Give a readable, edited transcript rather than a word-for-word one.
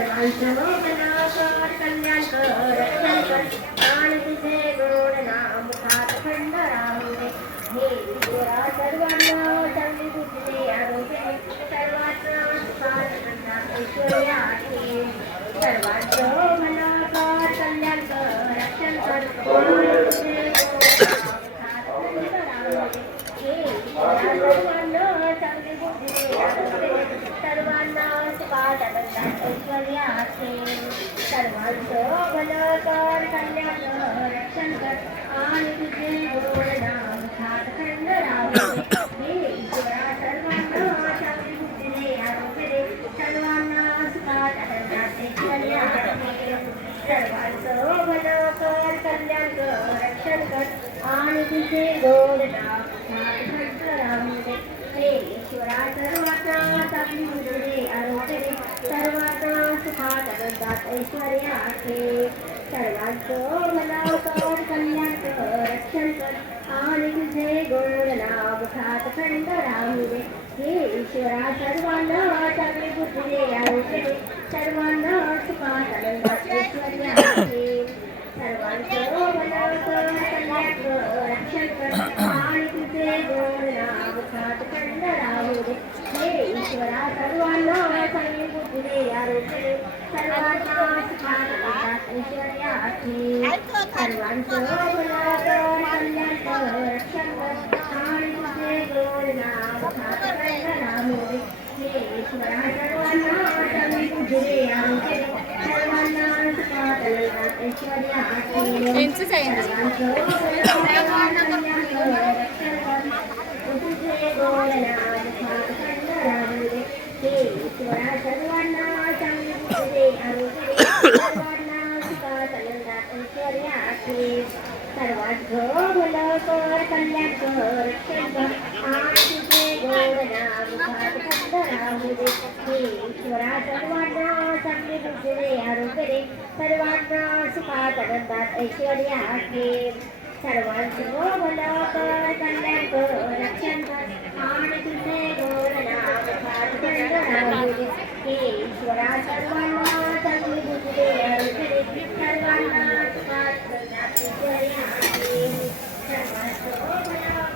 सर्वांचं भलं कर कल्याण कर रक्षण कर आणि तुझे गोड नाम मुखात खंड राहू दे हे ईश्वरा सर्वांना चांगली बुद्धी आरोग्य सर्वांना सुखात खंडात ऐश्वर्य आहे सर्वांचं भलं कर कल्याण कर रक्षण कर आणि तुझे गोड नाम मुखात खंड राहू दे हे ईश्वरा सर्वांना चांगली बुद्धी आरोग्य सर्वांना सुखात आनंदात ऐश्वर्य आहे सर्वांचं भलं कर कल्याण कर रक्षण कर आणि तुझे गोड नाम मुखात खंड राहू दे हे ईश्वरा सर्वांना चांगली बुद्धी दे आरोग्य दे सर्वांना सुखात आनंदात ऐश्वर्य आहे सर्वांचं भलं कर कल्याण कर रक्षण कर आणि तुझे गोड नाम मुखात खंड राहू दे हे ईश्वरा सर्वांना चांगली बुद्धी दे आरोग्य दे सर्वांना सुखात आनंदात ऐश्वर्य आहे सर्वांचं भलं कर कल्याण कर रक्षण कर आणि तुझे गोड नाम मुखात खंड राहू दे हे ईश्वरा सर्वांना चांगली बुद्धी दे आरोग्य दे सर्वांना सुखात आनंदात ऐश्वर्य आहे सर्वांचं भलं कर कल्याण कर रक्षण कर आणि तुझे गोड नाम मुखात खंड राहू दे हे ईश्वरा सर्वांना चांगली बुद्धी दे आरोग्य दे सर्वांना सुखात आनंदात ऐश्वर्य आहे सर्वांचं भलं कर कल्याण कर रक्षण कर आणि तुझे गोड नाम मुखात खंड राहू दे हे ईश्वरा सर्वांना चांगली बुद्धी दे आरोग्य दे सर्वांना सुखात आनंदात ऐश्वर्य आहे सर्वांचं भलं कर कल्याण कर रक्षण कर तुझे गोड नाम मुखात खंड राहू दे हे ईश्वरा सर्वांना चांगली बुद्धी दे आरोग्य दे सर्वांना सुखात आनंदात ऐश्वर्य आहे सर्वांचं भलं कर कल्याण कर रक्षण कर आणि तुझे गोड नाम मुखात खंड राहू दे हे ईश्वरा सर्वांना चांगली बुद्धी दे आरोग्य दे सर्वांना सुखात आनंदात ऐश्वर्य आहे सर्वांचं भलं कर कल्याण कर रक्षण कर आणि तुझे गोड नाम मुखात खंड राहू दे हे ईश्वरा सर्वांना चांगली बुद्धी दे आरोग्य दे सर्वांना सुखात आनंदात ऐश्वर्य आहे सर्वांचं भलं